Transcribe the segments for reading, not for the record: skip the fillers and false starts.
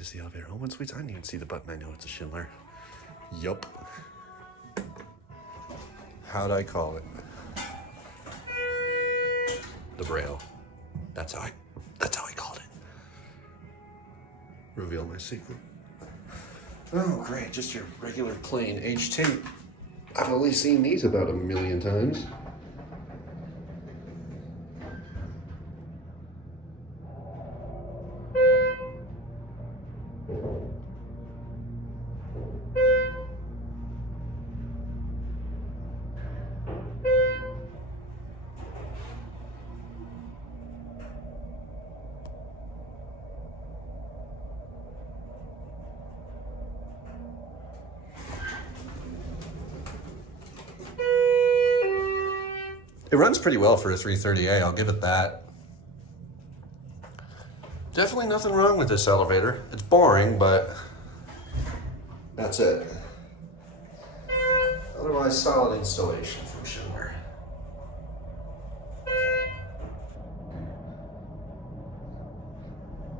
this is the elevator. Homewood Suites. I didn't even see the button. I know it's a Schindler. Yup. How'd I call it? The Braille. That's how I called it. Reveal my secret. Oh, great. Just your regular plain HT. I've only seen these about 1,000,000 times. It runs pretty well for a 330A, I'll give it that. Definitely nothing wrong with this elevator. It's boring, but that's it. Otherwise, solid installation from Schindler.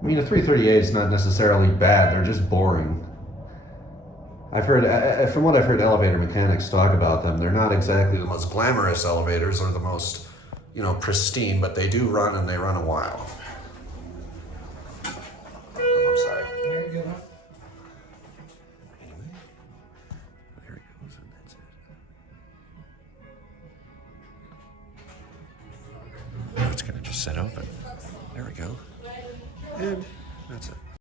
I mean, a 330A is not necessarily bad, they're just boring. I've heard, from what I've heard elevator mechanics talk about them, they're not exactly the most glamorous elevators or the most, you know, pristine, but they do run and they run a while. Oh, I'm sorry. There you go. Anyway, there it goes, and that's it. Now it's gonna just set open. There we go. And that's it.